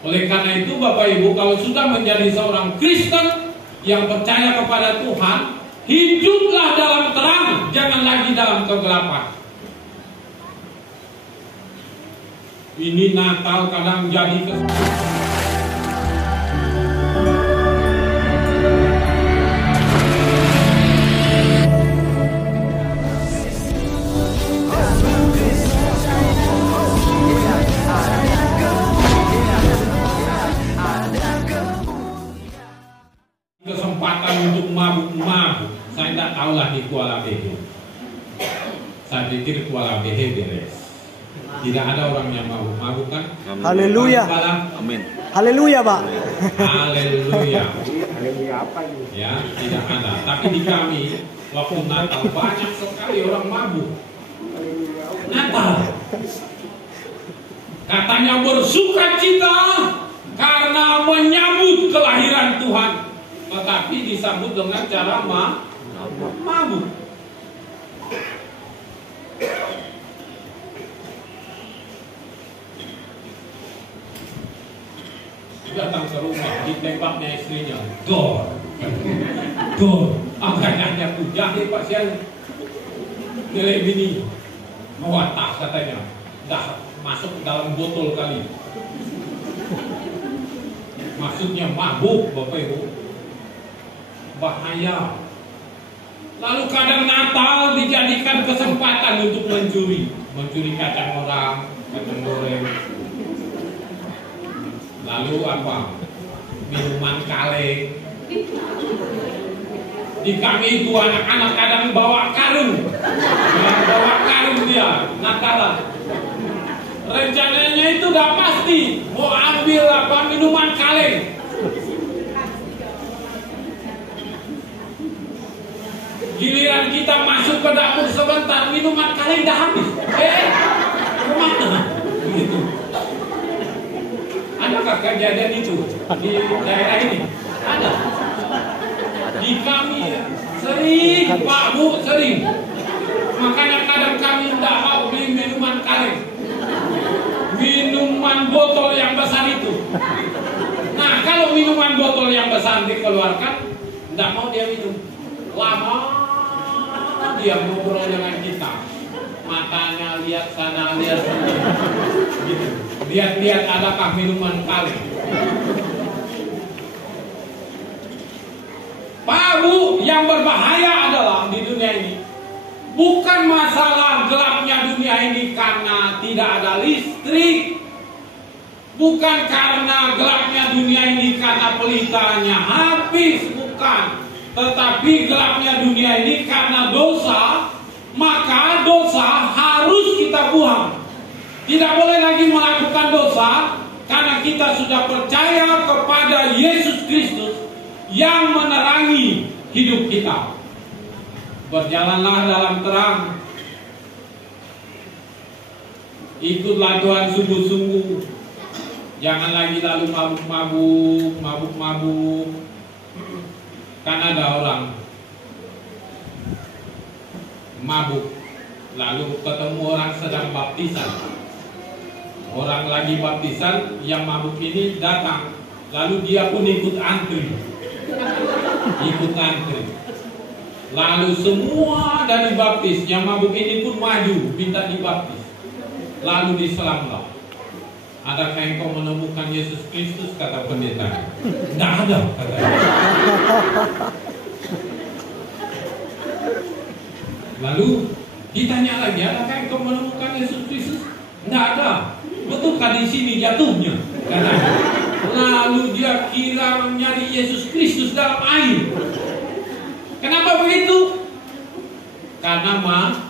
Oleh karena itu Bapak Ibu, kalau sudah menjadi seorang Kristen yang percaya kepada Tuhan, hiduplah dalam terang, jangan lagi dalam kegelapan. Ini Natal kadang jadi kesempatan untuk mabuk-mabuk. Saya tidak tahulah di Kuala Behe. Saya pikir Kuala Behe beres. Tidak ada orang yang mabuk-mabuk kan? Haleluya. Amin. Haleluya, Pak. Haleluya. Haleluya apa ini? Ya, tidak ada. Tapi di kami waktu Natal banyak sekali orang mabuk. Natal. Katanya bersukacita karena menyambut kelahiran Tuhan. Tetapi disambut dengan cara mabuk. Datang ke rumah, ditembaknya istrinya. Dor. Agaknya aku jahe Pak Sian. Nilai bini. Mewatah katanya. Dah masuk ke dalam botol kali. Maksudnya mabuk Bapak Ibu. Bahaya. Lalu kadang Natal dijadikan kesempatan untuk mencuri kacang orang, kacang goreng. Lalu apa? Minuman kaleng. Di kami itu anak-anak kadang bawa karung. Bawa karung dia, Natalan. Rencananya itu udah pasti mau ambil apa? Minuman kaleng. Giliran kita masuk ke dapur sebentar, minuman kaleng dah habis. Kemana? Begitu. Adakah kejadian itu di daerah ini? Ada. Di kami sering, Pak Bu, sering. Makanya kadang kami tidak mau beli minuman kaleng. Minuman botol yang besar itu. Nah, kalau minuman botol yang besar dikeluarkan, tidak mau dia minum. Lama dia ngobrol dengan kita, matanya lihat sana lihat sini, gitu. Lihat adakah minuman kaleng. Pak Bu, yang berbahaya adalah di dunia ini bukan masalah gelapnya dunia ini karena tidak ada listrik, bukan karena gelapnya dunia ini karena pelitanya habis, bukan. Tetapi gelapnya dunia ini karena dosa, maka dosa harus kita buang. Tidak boleh lagi melakukan dosa karena kita sudah percaya kepada Yesus Kristus yang menerangi hidup kita. Berjalanlah dalam terang. Ikutlah Tuhan sungguh-sungguh. Jangan lagi lalu mabuk-mabuk. Kan ada orang mabuk, lalu ketemu orang sedang baptisan. Orang lagi baptisan, yang mabuk ini datang, lalu dia pun ikut antri. Lalu semua dari baptis, yang mabuk ini pun maju, minta dibaptis. Lalu diselamlah. Adakah engkau menemukan Yesus Kristus? Kata pendeta. Tidak ada, katanya. Lalu ditanya lagi, adakah engkau menemukan Yesus Kristus? Tidak ada. Betulkah di sini jatuhnya? Katanya. Lalu dia kira mencari Yesus Kristus dalam air. Kenapa begitu? Karena mabuk.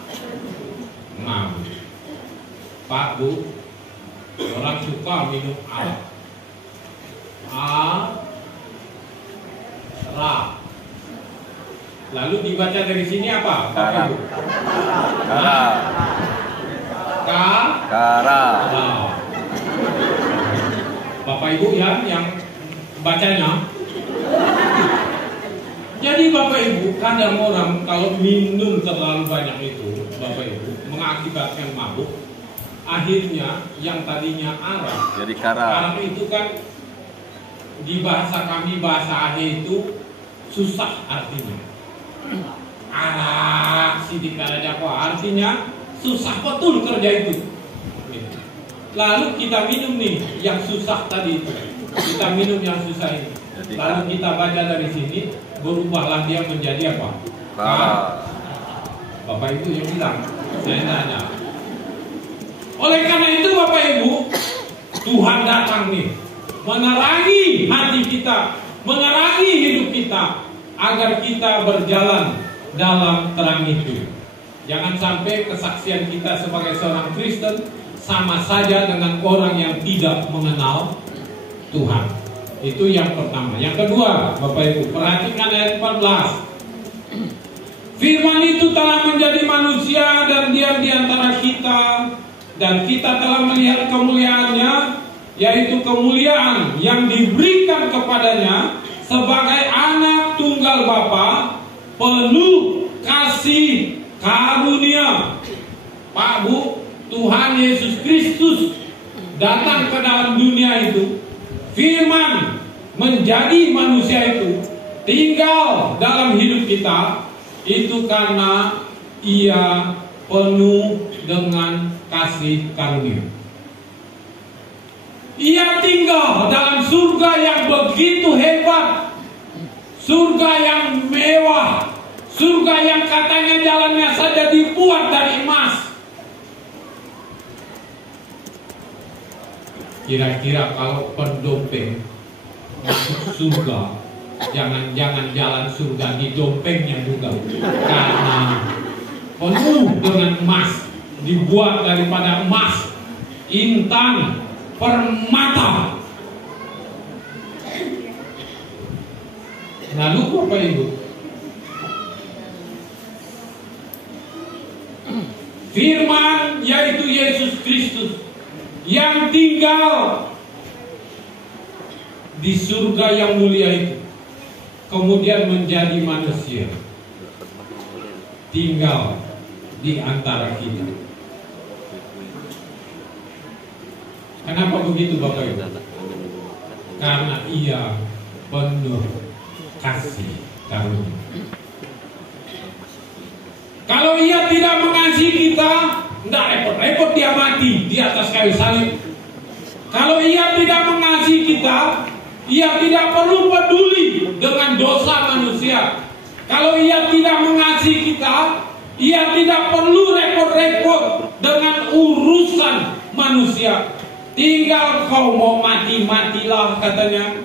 Pak Bu, orang suka minum arak. Lalu dibaca dari sini apa? Kara. Bapak Ibu ya yang bacanya. Jadi Bapak Ibu, kadang orang kalau minum terlalu banyak itu, Bapak Ibu, mengakibatkan mabuk. akhirnya yang tadinya Arab. Jadi kara. Arab itu kan di bahasa kami, bahasa akhir itu susah artinya. Arab sidik karaja artinya susah betul kerja itu. Lalu kita minum nih yang susah tadi itu. Kita minum yang susah ini. Lalu kita baca dari sini, berubahlah dia menjadi apa? Bapak Ibu yang bilang, saya tanya. Oleh karena itu Bapak Ibu, Tuhan datang nih, menerangi hati kita, menerangi hidup kita, agar kita berjalan dalam terang itu. Jangan sampai kesaksian kita sebagai seorang Kristen sama saja dengan orang yang tidak mengenal Tuhan. Itu yang pertama. Yang kedua, Bapak Ibu, perhatikan ayat 14. Firman itu telah menjadi manusia dan diam di antara kita, dan kita telah melihat kemuliaannya, yaitu kemuliaan yang diberikan kepadanya sebagai anak tunggal Bapa, penuh kasih karunia. Pak Bu, Tuhan Yesus Kristus datang ke dalam dunia itu, firman menjadi manusia itu, tinggal dalam hidup kita, itu karena ia penuh dengan kasih karunia. Ia tinggal dalam surga yang begitu hebat, surga yang mewah, surga yang katanya jalannya saja dibuat dari emas. Kira-kira kalau pendompeng masuk surga, jangan-jangan jalan surga di dompengnya juga, karena penuh dengan emas, dibuat daripada emas, intan, permata. Lalu Bapak Ibu, firman yaitu Yesus Kristus yang tinggal di surga yang mulia itu, kemudian menjadi manusia, tinggal di antara kita. Kenapa begitu Bapak Ibu? Karena ia penuh kasih karunia. Kalau ia tidak mengasihi kita, tidak repot-repot dia mati di atas kayu salib. Kalau ia tidak mengasihi kita, ia tidak perlu peduli dengan dosa manusia. Kalau ia tidak mengasihi kita, ia tidak perlu repot-repot dengan urusan manusia. Tinggal kau mau mati, matilah katanya.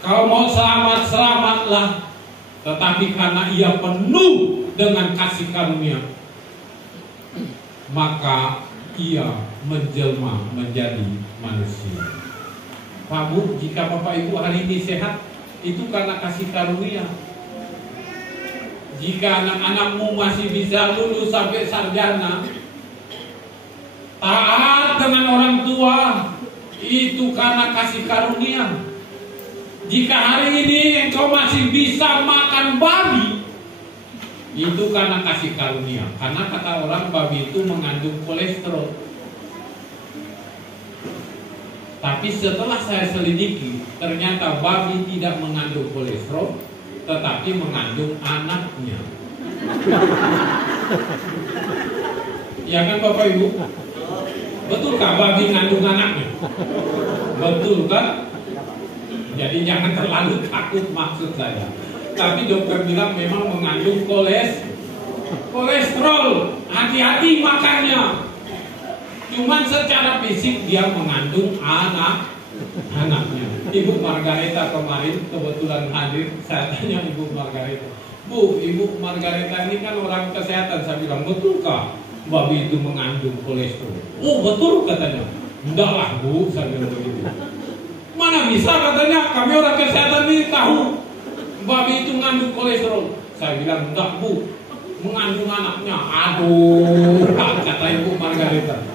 Kau mau selamat, selamatlah. Tetapi karena ia penuh dengan kasih karunia, maka ia menjelma menjadi manusia. Pak Bu, jika Bapak Ibu hari ini sehat, itu karena kasih karunia. Jika anak-anakmu masih bisa lulus sampai sarjana, taat dengan orang tua, itu karena kasih karunia. Jika hari ini engkau masih bisa makan babi, itu karena kasih karunia. Karena kata orang babi itu mengandung kolesterol. Tapi setelah saya selidiki, ternyata babi tidak mengandung kolesterol, tetapi mengandung anaknya. Ya kan Bapak Ibu? Betulkah babi mengandung anaknya? Betul kan? Jadi jangan terlalu takut maksud saya. Tapi dokter bilang memang mengandung kolesterol. Hati-hati makannya. Cuman secara fisik dia mengandung anaknya. Ibu Margareta kemarin kebetulan hadir. Saya tanya Ibu Margareta, Bu, Ibu Margareta ini kan orang kesehatan. Saya bilang, betulkah babi itu mengandung kolesterol? Oh betul katanya. Enggak Bu, saya bilang begitu. Mana bisa katanya, kami orang kesehatan ini tahu babi itu mengandung kolesterol. Saya bilang, enggak Bu, mengandung anaknya. Aduh, kata Ibu Margareta.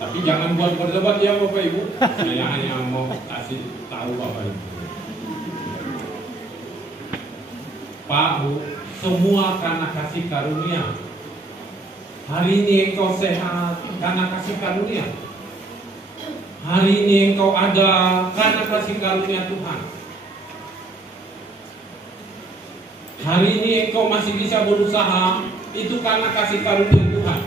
Tapi jangan buat berdebat ya Bapak Ibu. Saya hanya mau kasih tahu Bapak Ibu. Pak Bu, semua karena kasih karunia. Hari ini engkau sehat karena kasih karunia. Hari ini engkau ada karena kasih karunia Tuhan. Hari ini engkau masih bisa berusaha, itu karena kasih karunia Tuhan.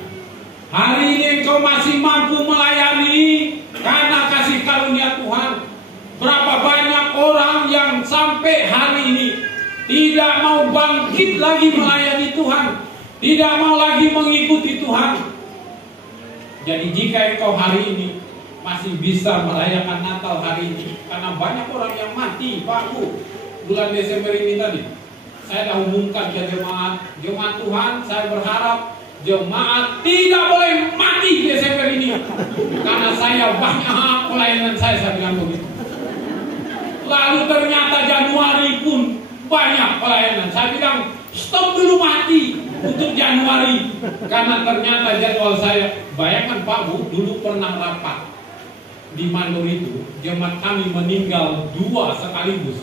Hari ini engkau masih mampu melayani karena kasih karunia Tuhan. Berapa banyak orang yang sampai hari ini tidak mau bangkit lagi melayani Tuhan, tidak mau lagi mengikuti Tuhan. Jadi jika engkau hari ini masih bisa merayakan Natal hari ini, karena banyak orang yang mati, Pak Bu, bulan Desember ini tadi. Saya dah umumkan ke jemaat Tuhan, saya berharap jemaat tidak boleh mati Desember ini, karena saya banyak pelayanan saya bilang begitu. Lalu ternyata Januari pun banyak pelayanan. Saya bilang stop dulu mati untuk Januari, karena ternyata jadwal saya. Bayangkan Pak Bu, dulu pernah rapat di Mandor itu, jemaat kami meninggal 2 sekaligus.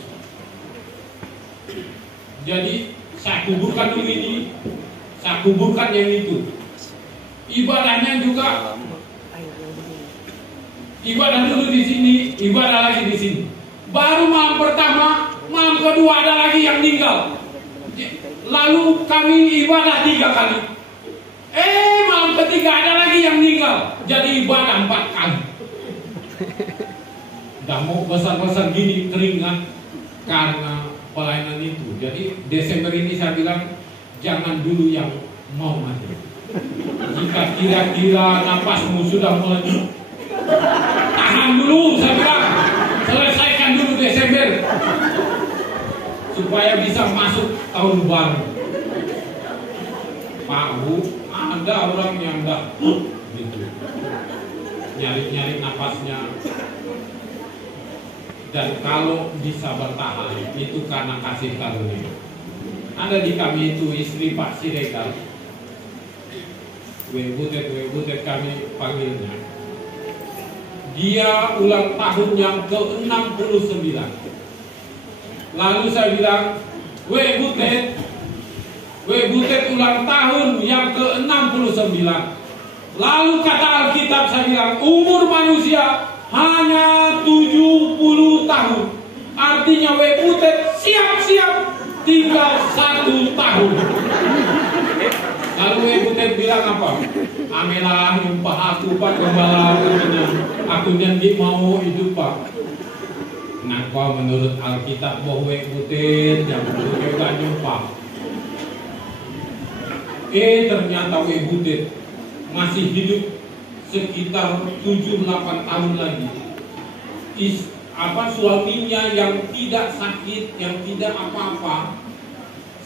Jadi saya kuburkan dulu ini, saya kuburkan yang itu. Ibadahnya juga, ibadah dulu di sini, ibadah lagi di sini. Baru malam pertama, malam kedua ada lagi yang meninggal. Lalu kami ibadah 3 kali. Malam ketiga ada lagi yang meninggal. Jadi ibadah 4 kali. Udah mau besar-besar gini keringat karena pelayanan itu. Jadi Desember ini saya bilang jangan dulu yang mau mati. Jika kira-kira napasmu sudah mulai, tahan dulu, saya bilang selesaikan dulu Desember supaya bisa masuk tahun baru. Pak Bu, ada orang yang dah gitu, nyari-nyari napasnya. Dan kalau bisa bertahan itu karena kasih karunia. Ada di kami itu istri Pak Sirekar, Webutet kami panggilnya. Dia ulang tahun yang ke-69. Lalu saya bilang, Webutet ulang tahun yang ke-69. Lalu kata Alkitab saya bilang, umur manusia hanya 70 tahun. Artinya Webutet siap-siap tinggal 1 tahun. Lalu Webutet bilang apa? Amelah nyumpah aku Pak Gembala, aku janji mau hidup Pak. Kenapa menurut Alkitab bahwa Webutet yang juga nyumpah? Ternyata Webutet masih hidup sekitar 7-8 tahun lagi. Suaminya yang tidak sakit, yang tidak apa-apa,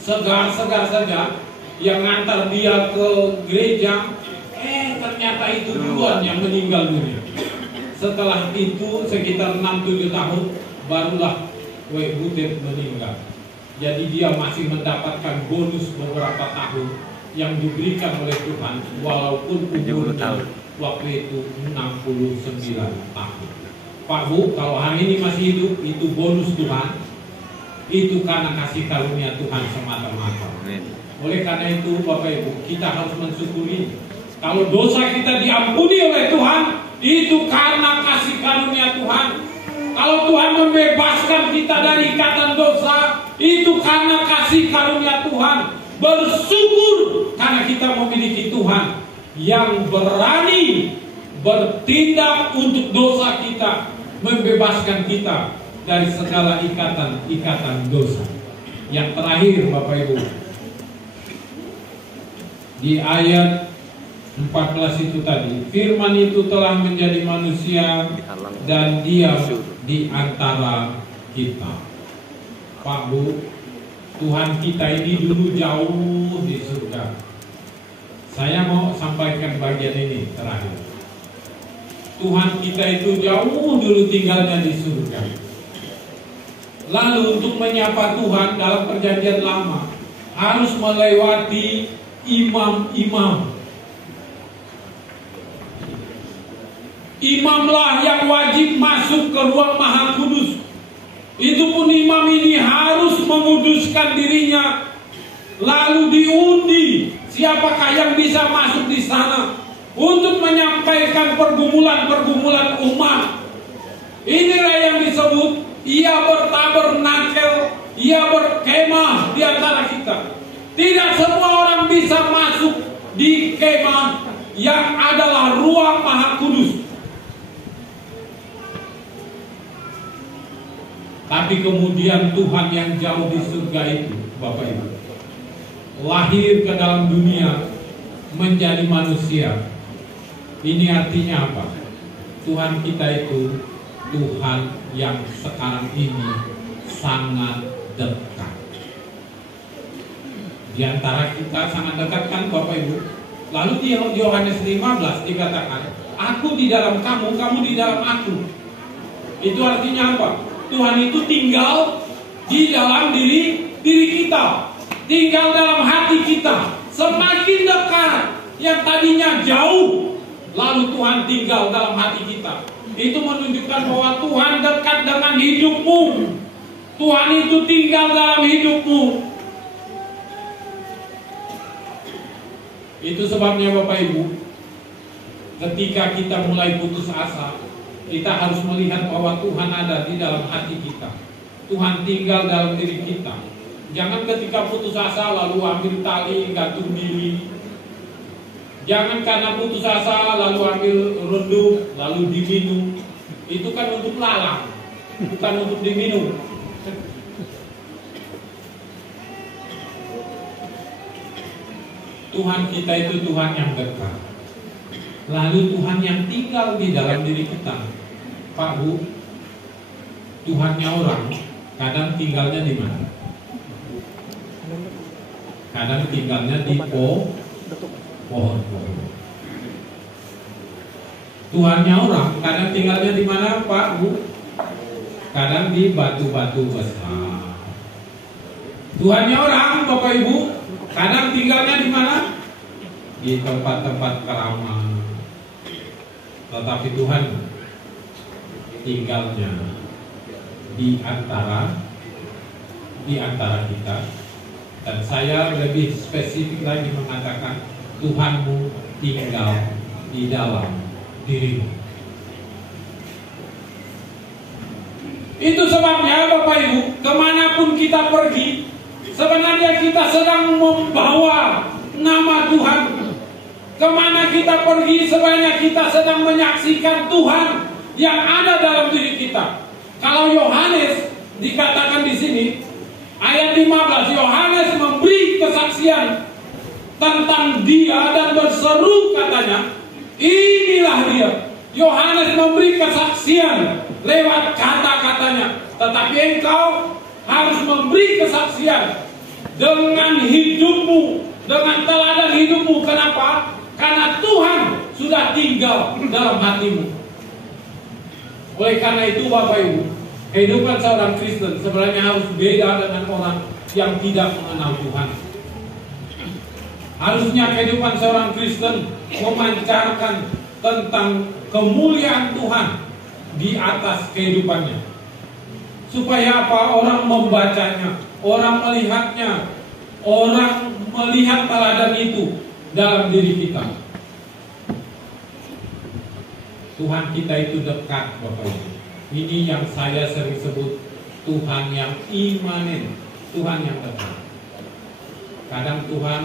segar-segar saja, yang ngantar dia ke gereja, ternyata itu duluan yang meninggal dunia. Setelah itu sekitar 6-7 tahun barulah Webutet meninggal. Jadi dia masih mendapatkan bonus beberapa tahun yang diberikan oleh Tuhan, walaupun umurnya waktu itu 69 tahun. Pak Bu, kalau hari ini masih hidup, itu bonus Tuhan. Itu karena kasih karunia Tuhan semata-mata. Oleh karena itu Bapak Ibu, kita harus mensyukuri. Kalau dosa kita diampuni oleh Tuhan, itu karena kasih karunia Tuhan. Kalau Tuhan membebaskan kita dari ikatan dosa, itu karena kasih karunia Tuhan. Bersyukur karena kita memiliki Tuhan yang berani bertindak untuk dosa kita, membebaskan kita dari segala ikatan dosa. Yang terakhir Bapak Ibu, di ayat 14 itu tadi, firman itu telah menjadi manusia dan diam di antara kita. Pak Bu, Tuhan kita ini dulu jauh di surga. Saya mau sampaikan bagian ini terakhir. Tuhan kita itu jauh dulu tinggalnya di surga. Lalu untuk menyapa Tuhan dalam perjanjian lama harus melewati imam-imam. Imamlah yang wajib masuk ke ruang Maha Kudus. Itu pun imam ini harus menguduskan dirinya lalu diundi siapakah yang bisa masuk di sana untuk menyampaikan pergumulan-pergumulan umat. Inilah yang disebut ia bertabernakel, ia berkemah di antara kita. Tidak semua orang bisa masuk di kemah yang adalah ruang Maha Kudus. Tapi kemudian Tuhan yang jauh di surga itu, Bapak Ibu, lahir ke dalam dunia menjadi manusia. Ini artinya apa? Tuhan kita itu Tuhan yang sekarang ini sangat dekat. Di antara kita sangat dekat kan Bapak Ibu? Lalu di Yohanes 15 dikatakan, aku di dalam kamu, kamu di dalam aku. Itu artinya apa? Tuhan itu tinggal di dalam diri kita, tinggal dalam hati kita. Semakin dekat, yang tadinya jauh, lalu Tuhan tinggal dalam hati kita. Itu menunjukkan bahwa Tuhan dekat dengan hidupmu. Tuhan itu tinggal dalam hidupmu. Itu sebabnya Bapak Ibu, ketika kita mulai putus asa, kita harus melihat bahwa Tuhan ada di dalam hati kita. Tuhan tinggal dalam diri kita. Jangan ketika putus asa lalu ambil tali gantung diri. Jangan karena putus asa lalu ambil redup lalu diminum. Itu kan untuk lalang, bukan untuk diminum. Tuhan kita itu Tuhan yang dekat. Lalu Tuhan yang tinggal di dalam diri kita. Pak Bu, Tuhannya orang kadang tinggalnya di mana? Kadang tinggalnya di pohon-pohon. Tuhannya orang kadang tinggalnya di mana Pak Bu? Kadang di batu-batu besar. Tuhannya orang Bapak Ibu kadang tinggalnya di mana? Di tempat-tempat keramat. Tetapi Tuhan tinggalnya di antara kita. Dan saya lebih spesifik lagi mengatakan Tuhanmu tinggal di dalam dirimu. Itu sebabnya Bapak Ibu, kemanapun kita pergi, sebenarnya kita sedang membawa nama Tuhan. Kemana kita pergi, sebenarnya kita sedang menyaksikan Tuhan yang ada dalam diri kita. Kalau Yohanes dikatakan di sini, ayat 15, Yohanes memberi kesaksian tentang dia dan berseru katanya, inilah dia. Yohanes memberi kesaksian lewat kata-katanya. Tetapi engkau harus memberi kesaksian dengan hidupmu, dengan teladan hidupmu. Kenapa? Karena Tuhan sudah tinggal dalam hatimu. Oleh karena itu Bapak Ibu, kehidupan seorang Kristen sebenarnya harus beda dengan orang yang tidak mengenal Tuhan. Harusnya kehidupan seorang Kristen memancarkan tentang kemuliaan Tuhan di atas kehidupannya. Supaya apa? Orang membacanya, orang melihatnya, orang melihat teladan itu dalam diri kita. Tuhan kita itu dekat Bapak Ibu. Ini yang saya sering sebut Tuhan yang imanen, Tuhan yang dekat. Kadang Tuhan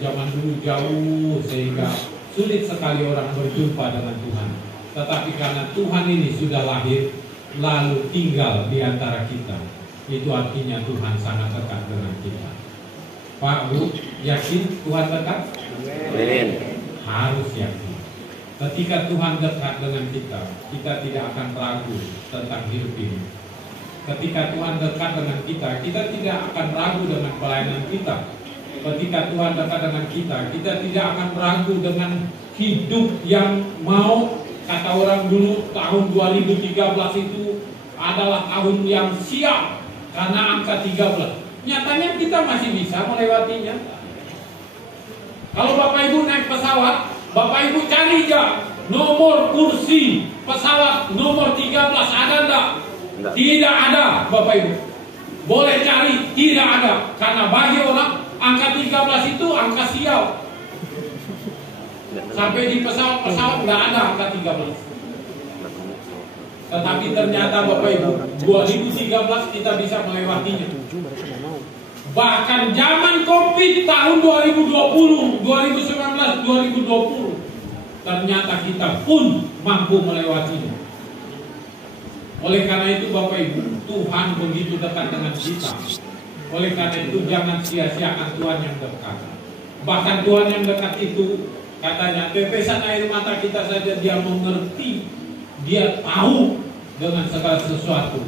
zaman dulu jauh sehingga sulit sekali orang berjumpa dengan Tuhan. Tetapi karena Tuhan ini sudah lahir lalu tinggal di antara kita, itu artinya Tuhan sangat dekat dengan kita. Pak Bu, yakin Tuhan dekat? Amin. Harus yakin. Ketika Tuhan dekat dengan kita, kita tidak akan ragu tentang hidup ini. Ketika Tuhan dekat dengan kita, kita tidak akan ragu dengan pelayanan kita. Ketika Tuhan dekat dengan kita, kita tidak akan ragu dengan hidup yang mau, kata orang dulu, tahun 2013 itu adalah tahun yang siap karena angka 13. Nyatanya kita masih bisa melewatinya. Kalau Bapak Ibu naik pesawat, Bapak Ibu cari ya nomor kursi pesawat nomor 13 ada enggak? Tidak ada Bapak Ibu. Boleh cari, tidak ada. Karena bagi orang angka 13 itu angka sial. Sampai di pesawat-pesawat nggak ada angka 13. Tetapi ternyata Bapak Ibu, 2013 kita bisa melewatinya. Bahkan zaman COVID tahun 2020, 2019, 2020, ternyata kita pun mampu melewatinya. Oleh karena itu Bapak Ibu, Tuhan begitu dekat dengan kita. Oleh karena itu jangan sia-siakan Tuhan yang dekat. Bahkan Tuhan yang dekat itu katanya tetesan air mata kita saja dia mengerti, dia tahu dengan segala sesuatu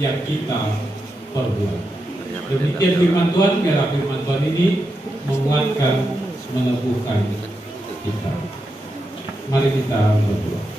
yang kita perbuat. Demikian firman Tuhan, biarlah firman Tuhan ini menguatkan, meneguhkan kita. Mari kita berdoa.